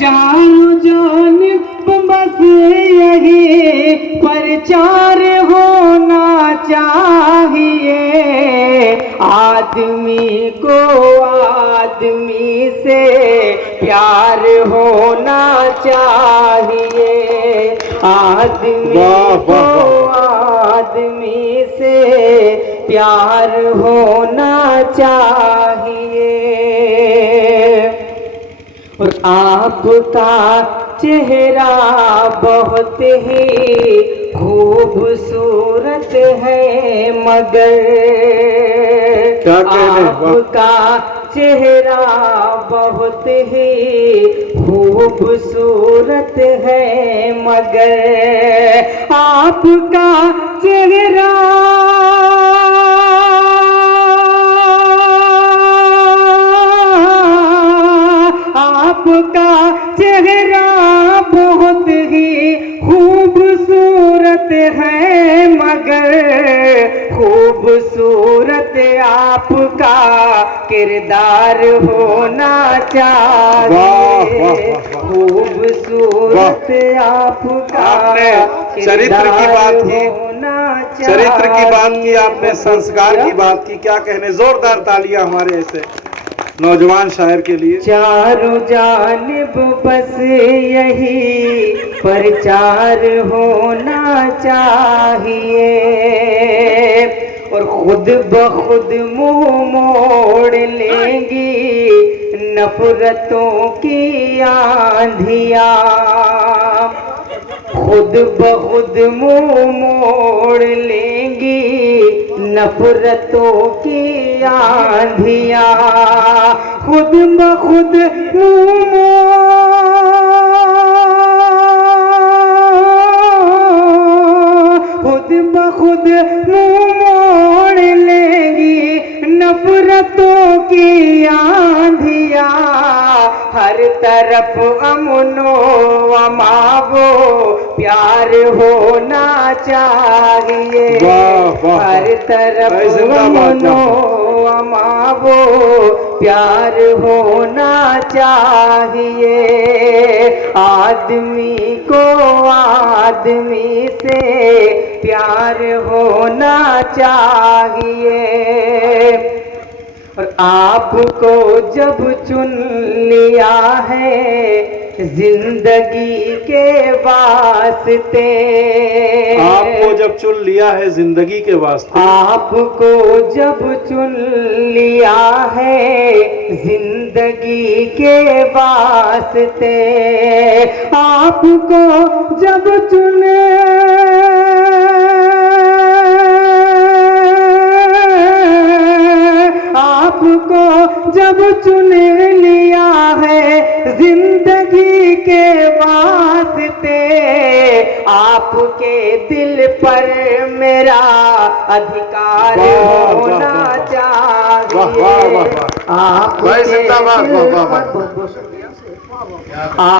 चारों जानिब बस यही प्रचार होना चाहिए। आदमी को आदमी से प्यार होना चाहिए। आदमी को आदमी से प्यार होना चाहिए। और आपका चेहरा बहुत ही खूबसूरत है, मगर आपका चेहरा बहुत ही खूबसूरत है, मगर आपका चेहरा आपका चेहरा बहुत ही खूबसूरत है, मगर खूबसूरत आपका किरदार होना चाहिए। खूबसूरत आपका चरित्र की बात की, चरित्र की बात की आपने, संस्कार की बात की, क्या कहने। जोरदार तालियां हमारे ऐसे नौजवान शायर के लिए। चारों जानिब बस यही प्रचार होना चाहिए। और खुद ब खुद मुंह मोड़ लेंगी नफरतों की आंधियां। खुद ब खुद मुंह मोड़ लेंगी नफरतों की आंधियां। खुद ब खुद खुद ब खुद मुंह मोड़ लेंगी नफरतों की आंधियां। हर तरफ अमनो अमावो प्यार होना चाहिए। हर तरफ अमनो अमावो प्यार होना चाहिए। आदमी को आदमी से प्यार होना चाहिए। और आपको जब चुन लिया है जिंदगी के वास्ते, आपको जब चुन लिया है जिंदगी के वास्ते, आपको जब चुन लिया है जिंदगी के वास्ते, आपको जब चुन आपको जब चुन लिया है जिंदगी के वास्ते, आपके दिल पर मेरा अधिकार होना चाहिए। आपके दिल पर